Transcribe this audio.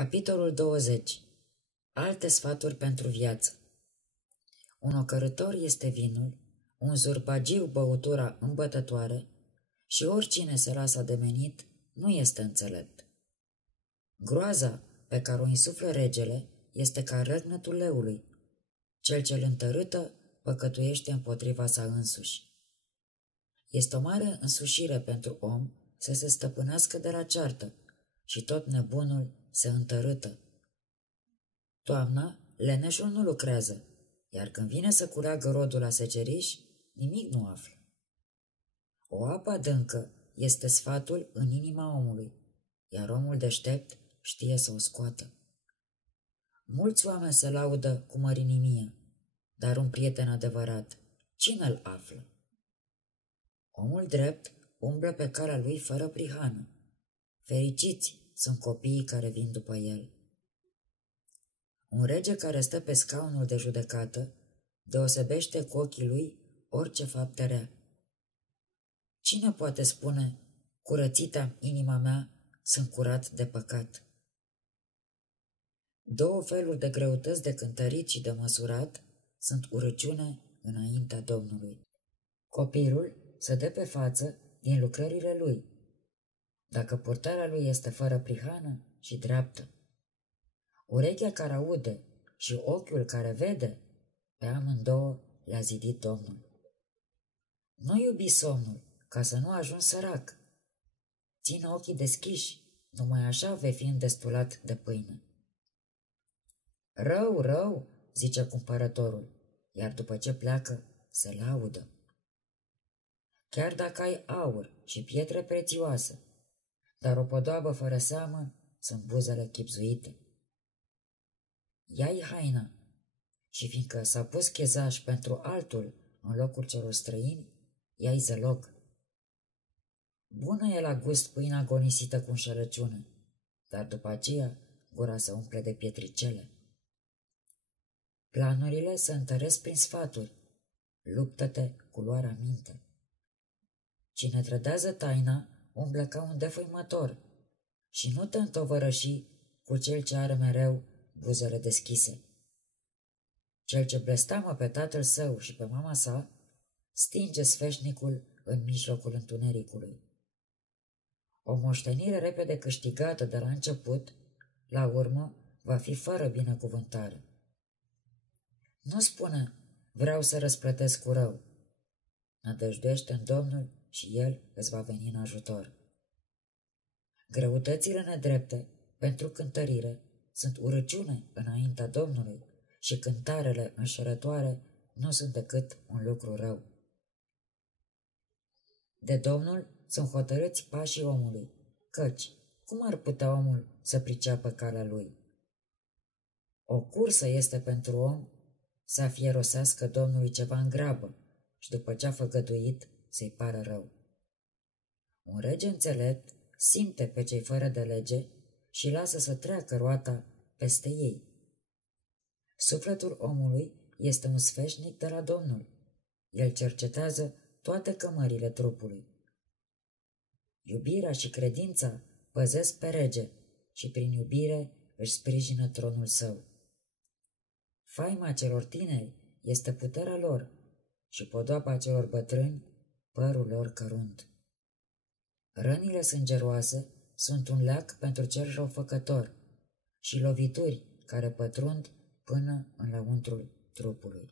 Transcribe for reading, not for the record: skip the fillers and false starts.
Capitolul 20. Alte sfaturi pentru viață. Un ocărător este vinul, un zurbagiu băutura îmbătătoare și oricine se lasă ademenit nu este înțelept. Groaza pe care o insuflă regele este ca răgnătul leului. Cel ce îl întărâtă păcătuiește împotriva sa însuși. Este o mare însușire pentru om să se stăpânească de la ceartă și tot nebunul se întărâtă. Toamna, leneșul nu lucrează, iar când vine să culeagă rodul la seceriș, nimic nu află. O apă adâncă este sfatul în inima omului, iar omul deștept știe să o scoată. Mulți oameni se laudă cu mărinimie, dar un prieten adevărat, cine îl află? Omul drept umblă pe calea lui fără prihană. Fericiți sunt copiii care vin după el. Un rege care stă pe scaunul de judecată deosebește cu ochii lui orice faptă rea. Cine poate spune, curățită inima mea, sunt curat de păcat? Două feluri de greutăți de cântărit și de măsurat sunt urăciune înaintea Domnului. Copilul se dă pe față din lucrările lui, dacă purtarea lui este fără prihană și dreaptă. Urechea care aude și ochiul care vede, pe amândouă le-a zidit Domnul. Nu iubi somnul, ca să nu ajungi sărac. Ține ochii deschiși, numai așa vei fi îndestulat de pâine. Rău, rău, zice cumpărătorul, iar după ce pleacă, se laudă. Chiar dacă ai aur și pietre prețioase, dar o podoabă fără seamă sunt buzele chibzuite. Ia-i haina și fiindcă s-a pus chezaș pentru altul în locul celor străini, ia-i zăloc. Bună e la gust pâinea agonisită cu înșelăciune, dar după aceea gura se umple de pietricele. Planurile se întăresc prin sfaturi, luptă-te cu luarea minte. Cine trădează taina umblă ca un defăimător și nu te întovărăși cu cel ce are mereu buzele deschise. Cel ce blestamă pe tatăl său și pe mama sa stinge sfeșnicul în mijlocul întunericului. O moștenire repede câștigată de la început, la urmă va fi fără binecuvântare. Nu spune, vreau să răsplătesc cu rău. Nădăjduiește în Domnul și El îți va veni în ajutor. Greutățile nedrepte pentru cântărire sunt urăciune înaintea Domnului și cântarele înșelătoare nu sunt decât un lucru rău. De Domnul sunt hotărâți pașii omului, căci cum ar putea omul să priceapă calea lui? O cursă este pentru om să afierosească Domnului ceva în grabă și după ce a făgăduit să-i pară rău. Un rege înțelept simte pe cei fără de lege și lasă să treacă roata peste ei. Sufletul omului este un sfeșnic de la Domnul. El cercetează toate cămările trupului. Iubirea și credința păzesc pe rege și prin iubire își sprijină tronul său. Faima celor tineri este puterea lor și podoaba celor bătrâni părul lor cărunt. Rănile sângeroase sunt un leac pentru cel răufăcător și lovituri care pătrund până în lăuntrul trupului.